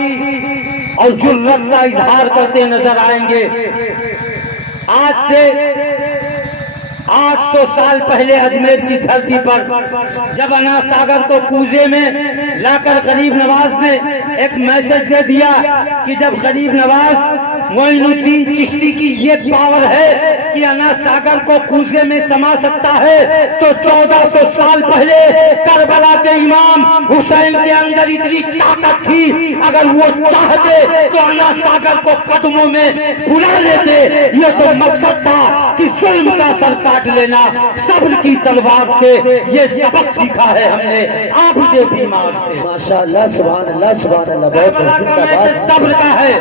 اور جرأت کا اظہار کرتے نظر آئیں گے۔ آج سے 800 سال پہلے اجمیر کی دھرتی پر جب انا ساگر کو کوزے میں لا کر غریب نواز نے ایک میسج دے دیا کہ جب غریب نواز معین الدین چشتی کی یہ پاور ہے کہ انا ساگر کو کوزے میں سما سکتا ہے، تو 1400 سال پہلے کربلا کے امام حسین کے اندر اتنی طاقت تھی، اگر وہ چاہتے تو انا ساگر کو قدموں میں بلا لیتے۔ یہ تو مقصد تھا کہ ظلم کا سر کاٹ لینا، صبر کی تلوار سے یہ سبق سیکھا ہے ہم نے آپ کے بیمار سے۔ ماشاءاللہ، سبحان اللہ، سبحان اللہ، بہت بہت صبر کا ہے۔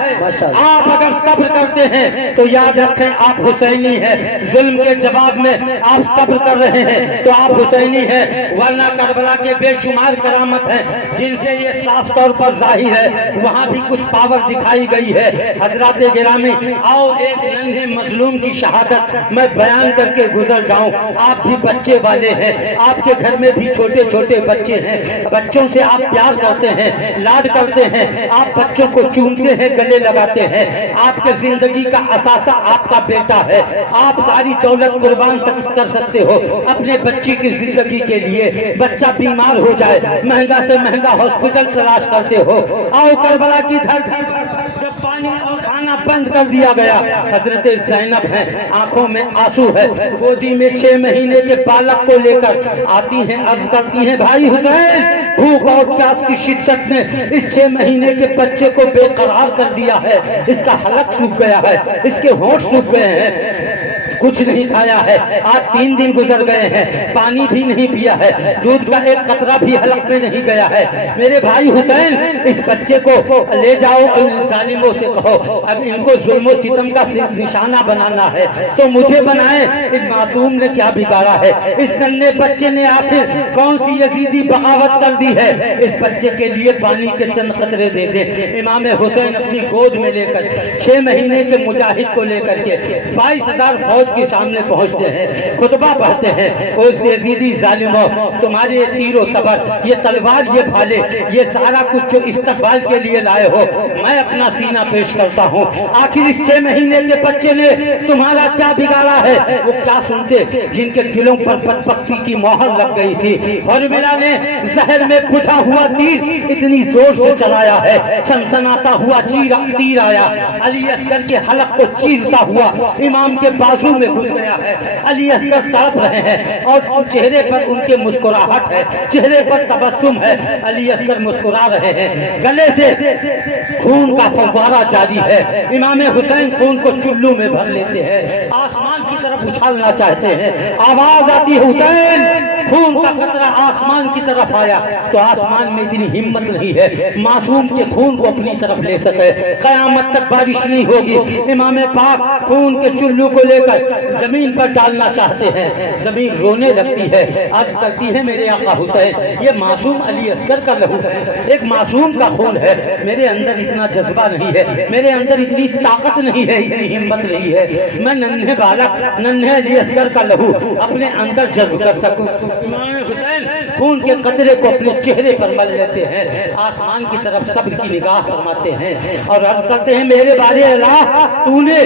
آپ اگر صبر کرتے ہیں تو یاد رکھیں آپ حسینی ہیں، ظلم کے جواب میں آپ صبر کر رہے ہیں تو آپ حسینی ہیں، ورنہ کربلا کے بے شمار کرامت ہیں جن سے یہ صاف طور پر ظاہر ہے وہاں بھی کچھ پاور دکھائی گئی ہے۔ حضرات گرامی، آؤ ایک ننھے مظلوم کی شہادت میں بیان کر کے گزر جاؤں۔ آپ بھی بچے والے ہیں، آپ کے گھر میں بھی چھوٹے چھوٹے بچے ہیں، بچوں سے آپ پیار کرتے ہیں، لاڈ کرتے ہیں، آپ بچوں کو چومتے ہیں، گلے لگاتے ہیں۔ آپ کے زندگی کا اثاثہ آپ کا بیٹا ہے، آپ ساری دولت قربان کر سکتے ہو اپنے بچے کی زندگی کے لیے۔ بچہ بیمار ہو جائے، مہنگا سے مہنگا ہاسپٹل تلاش کرتے ہو۔ آؤ کربلا کی دھرتی پر جب پانی اور کھانا بند کر دیا گیا، حضرت زینب ہیں، آنکھوں میں آنسو ہے، گودی میں 6 مہینے کے بالک کو لے کر آتی ہیں، عرض کرتی ہیں بھائی حسین، بھوک اور پیاس کی شدت نے اس 6 مہینے کے بچے کو بے قرار کر دیا ہے، اس کا حلق سوکھ گیا ہے، اس کے ہونٹ سوکھ گئے ہیں، کچھ نہیں کھایا ہے، آج 3 دن گزر گئے ہیں، پانی بھی نہیں پیا ہے، دودھ کا ایک قطرہ بھی حلق میں نہیں گیا ہے۔ میرے بھائی حسین، اس بچے کو لے جاؤ اور ظالموں سے کہو اب ان کو ظلم و ستم کا نشانہ بنانا ہے تو مجھے بنائیں، اس معصوم نے کیا بگاڑا ہے، اس ننھے بچے نے آخر کون سی یزیدی بغاوت کر دی ہے، اس بچے کے لیے پانی کے چند قطرے دے دے۔ امام حسین اپنی گود میں لے کر 6 مہینے کے مجاہد کو لے کر کے 22,000 فوج کے سامنے پہنچتے ہیں، خطبہ پڑھتے ہیں، اس یزیدی ظالموں، تمہارے یہ تیر و تبر، یہ تلوار، یہ بھالے، یہ سارا کچھ جو استقبال کے لیے لائے ہو، میں اپنا سینہ پیش کرتا ہوں۔ آخر اس 6 مہینے کے بچے نے تمہارا کیا بگاڑا ہے؟ وہ کیا سنتے جن کے دلوں پر بدبختی کی مہر لگ گئی تھی، اور میرا نے زہر میں بجھا ہوا تیر اتنی زور سے چلایا ہے، سنسناتا ہوا تیر آیا، علی اصغر کے حلق کو چیرتا ہوا امام کے بازو میں گھس گیا ہے۔ علی اصغر تڑپ رہے ہیں اور چہرے پر ان کے مسکراہٹ ہے، چہرے پر تبسم ہے، علی اصغر مسکرا رہے ہیں، گلے سے خون کا فوارہ جاری ہے، امام حسین خون کو چلو میں بھر لیتے ہیں، آسمان کی طرف اچھالنا چاہتے ہیں، آواز آتی ہے حسین، خون کا قطرہ آسمان کی طرف آیا تو آسمان میں اتنی ہمت نہیں ہے معصوم کے خون کو اپنی طرف لے سکے، قیامت تک بارش نہیں ہوگی۔ امام پاک خون کے چلو کو لے کر زمین پر ڈالنا چاہتے ہیں، زمین رونے لگتی ہے، عرض کرتی ہے میرے آقا حسین یہ معصوم علی اصغر کا لہو ہے، ایک معصوم کا خون ہے، میرے اندر اتنا جذبہ نہیں ہے، میرے اندر اتنی طاقت نہیں ہے، اتنی ہمت نہیں ہے، میں ننھے بالک، ننھے علی اصغر کا لہو اپنے اندر جذب کر سکوں۔ امام حسین خون کے قطرے کو اپنے چہرے پر مل لیتے ہیں، آسمان کی طرف صبر کی نگاہ فرماتے ہیں اور عرض کرتے ہیں میرے بارے اللہ تو نے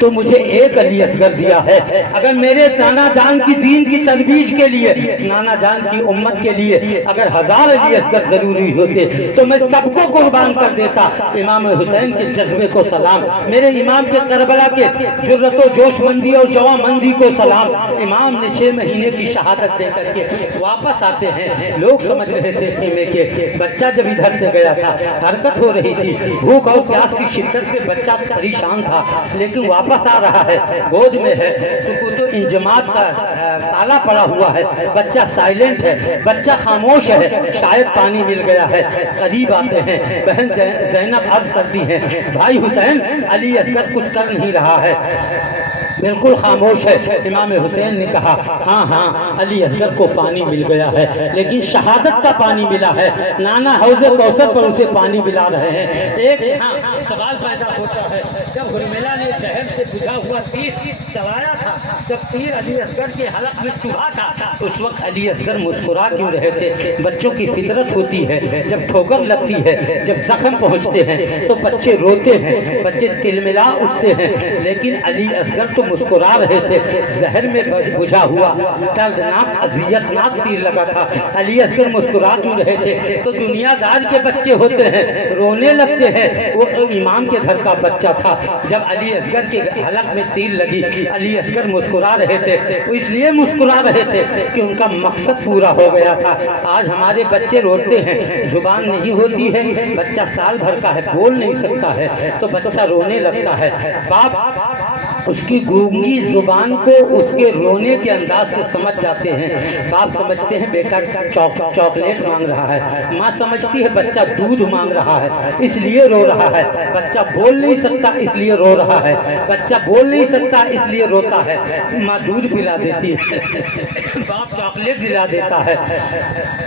تو مجھے ایک علی اصغر دیا ہے، اگر میرے نانا جان کی دین کی ترویج کے لیے، نانا جان کی امت کے لیے اگر 1000 علی اصغر ضروری ہوتے تو میں سب کو قربان کر دیتا۔ امام حسین کے جذبے کو سلام، میرے امام کے کربلا کے جرأت و جوش مندی اور جواں مندی کو سلام۔ امام نے 6 مہینے کی شہادت دے کر کے واپس آتے ہیں، لوگ سمجھ رہے تھے خیمے کے بچہ جب ادھر سے گیا تھا حرکت ہو رہی تھی، بھوک اور پیاس کی شدت سے بچہ پریشان تھا، لیکن واپس آ رہا ہے، گود میں ہے، سکوت و انجماد کا تالا پڑا ہوا ہے، بچہ سائلنٹ ہے، بچہ خاموش ہے، شاید پانی مل گیا ہے۔ قریب آتے ہیں، بہن زینب عرض کرتی ہیں بھائی حسین علی اصغر کچھ کر نہیں رہا ہے، بالکل خاموش ہے۔ امام حسین نے کہا ہاں ہاں علی اصغر کو پانی مل گیا ہے، لیکن شہادت کا پانی ملا ہے، نانا حوض کوثر پر اسے پانی ملا رہے ہیں۔ ایک یہاں سوال پیدا ہوتا ہے، جب حرملہ نے زہر سے بجھا ہوا تیر چلایا تھا، جب تیر علی اصغر کے حلق میں چبھا تھا، اس وقت علی اصغر مسکرا کیوں رہے تھے؟ بچوں کی فطرت ہوتی ہے، جب ٹھوکر لگتی ہے، جب زخم پہنچتے ہیں تو بچے روتے ہیں، بچے تلملا اٹھتے ہیں، لیکن علی اصغر تو مسکرا رہے تھے۔ زہر میں بجھا ہوا دردناک اذیتناک تیر لگا تھا، علی اصغر مسکرا کیوں رہے تھے؟ تو دنیا دار کے بچے ہوتے ہیں، رونے لگتے ہیں۔ وہ امام کے گھر کا بچہ تھا، جب علی اصغر کے حلق میں تیر لگی علی اصغر مسکرا رہے تھے، اس لیے مسکرا رہے تھے کہ ان کا مقصد پورا ہو گیا تھا۔ آج ہمارے بچے روتے ہیں، زبان نہیں ہوتی ہے، بچہ سال بھر کا ہے، بول نہیں سکتا ہے تو بچہ رونے لگتا ہے۔ باپ اس کی گونگی زبان کو اس کے رونے کے انداز سے سمجھ جاتے ہیں۔ باپ سمجھتے ہیں بیٹا چاکلیٹ مانگ رہا ہے، ماں سمجھتی ہے بچہ دودھ مانگ رہا ہے اس لیے رو رہا ہے، بچہ بول نہیں سکتا اس لیے رو رہا ہے، بچہ بول نہیں سکتا اس لیے روتا ہے، ماں دودھ پلا دیتی ہے، باپ چاکلیٹ دلا دیتا ہے،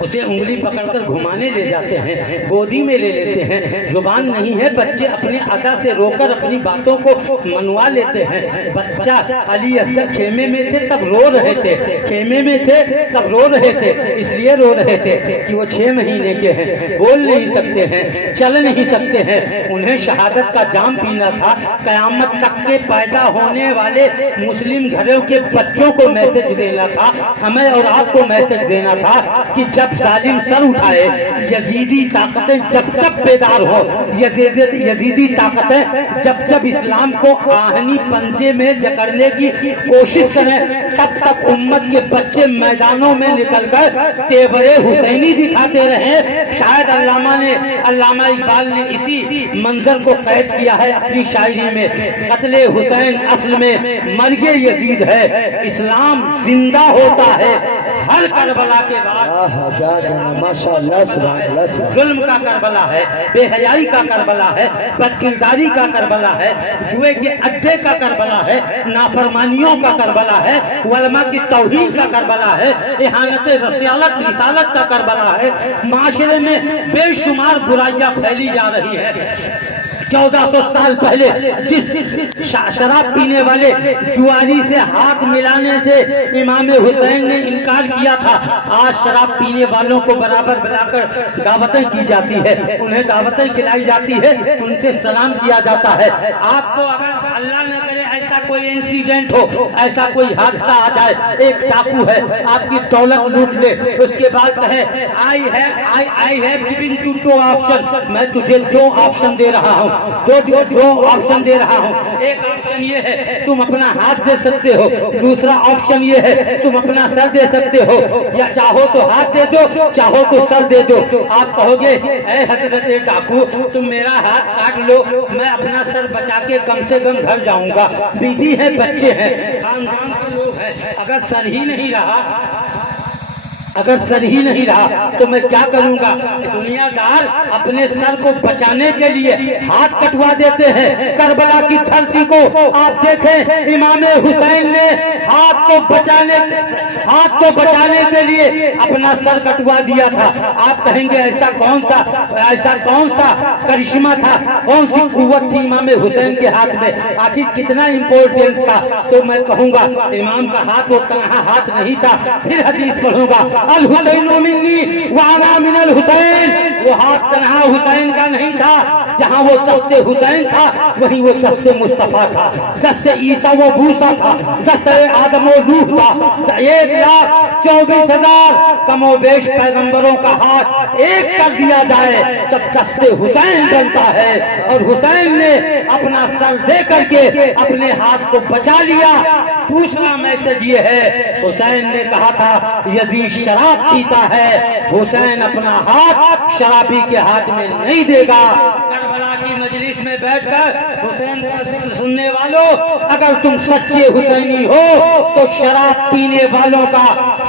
اسے انگلی پکڑ کر گھمانے لے جاتے ہیں، گودی میں لے لیتے ہیں۔ زبان نہیں ہے، بچے اپنے ادا سے رو کر اپنی باتوں کو منوا لیتے ہیں۔ بچہ علی اصغر خیمے میں تھے تب رو رہے تھے، خیمے میں تھے تب رو رہے تھے، اس لیے رو رہے تھے کہ وہ 6 مہینے کے ہیں، بول نہیں سکتے ہیں، چل نہیں سکتے ہیں، انہیں شہادت کا جام پینا تھا۔ قیامت تک کے پیدا ہونے والے مسلم گھروں کے بچوں کو میسج دینا تھا، ہمیں اور آپ کو میسج دینا تھا کہ جب ظالم سر اٹھائے، یزیدی طاقتیں جب جب بیدار ہو، یزیدی طاقتیں جب جب اسلام کو آہنی پنجے میں جکڑنے کی کوشش کریں، تب تک امت کے بچے میدانوں میں نکل کر تیور حسینی دکھاتے رہے۔ شاید علامہ اقبال نے اسی منظر کو قید کیا ہے اپنی شاعری میں، قتل حسین اصل میں مرگ یزید ہے، اسلام زندہ ہوتا ہے ہر کربلا کے بعد۔ ماشاءاللہ سبحان اللہ۔ ظلم کا کربلا ہے، بے حیائی کا کربلا ہے، بد کرداری کا کربلا ہے، جوئے کے اڈے کا کربلا ہے، نافرمانیوں کا کربلا ہے، علماء کی توہین کا کربلا ہے، اہانت رسالت کا کربلا ہے۔ معاشرے میں بے شمار برائیاں پھیلی جا رہی ہے۔ 1400 سال پہلے جس شراب پینے والے جواری سے ہاتھ ملانے سے امام حسین نے انکار کیا تھا، آج شراب پینے والوں کو برابر بلا کر دعوتیں کی جاتی ہے، انہیں دعوتیں کھلائی جاتی ہے، ان سے سلام کیا جاتا ہے۔ آپ کو اگر اللہ نہ کرے ایسا کوئی انسیڈنٹ ہو، ایسا کوئی حادثہ آ جائے، ایک ڈاکو ہے آپ کی دولت لوٹ لے، اس کے بعد کہے I have given to 2 option, میں تجھے 2 آپشن دے رہا ہوں، دو آپشن دے رہا ہوں۔ ایک آپشن یہ ہے تم اپنا ہاتھ دے سکتے ہو، دوسرا آپشن یہ ہے تم اپنا سر دے سکتے ہو، یا چاہو تو ہاتھ دے دو، چاہو تو سر دے دو۔ آپ کہو گے اے حضرت ڈاکو تم میرا ہاتھ کاٹ لو، میں اپنا سر بچا کے کم سے کم گھر جاؤں گا، بیوی ہے بچے ہیں خاندان کے لوگ ہیں، اگر سر ہی نہیں رہا تو میں کیا کروں گا؟ دنیا دار اپنے سر کو بچانے کے لیے ہاتھ کٹوا دیتے ہیں۔ کربلا کی دھرتی کو آپ دیکھیں، امام حسین نے ہاتھ کو بچانے کے لیے اپنا سر کٹوا دیا تھا۔ آپ کہیں گے ایسا کون سا کرشمہ تھا، کون سی قوت تھی امام حسین کے ہاتھ میں، آخر کتنا امپورٹنٹ تھا؟ تو میں کہوں گا امام کا ہاتھ وہ تنہا ہاتھ نہیں تھا۔ پھر حدیث پڑھوں گا الحسین منی وانا من الحسین، وہ ہاتھ تنہا حسین کا نہیں تھا، جہاں وہ دست حسین تھا وہیں وہ دست مصطفیٰ تھا، دست عیسیٰ و موسیٰ تھا، دست آدم و نوح تھا۔ 1,24,000 کم و بیش پیغمبروں کا ہاتھ ایک کر دیا جائے تب دست حسین بنتا ہے، اور حسین نے اپنا سر دے کر کے اپنے ہاتھ کو بچا لیا۔ دوسرا میسج یہ ہے، حسین نے کہا تھا یزید شراب پیتا ہے، حسین اپنا ہاتھ شرابی کے ہاتھ میں نہیں دے گا۔ کربلا کی مجلس میں بیٹھ کر حسین کا ذکر سننے والوں، اگر تم سچے حسینی ہو تو شراب پینے والوں کا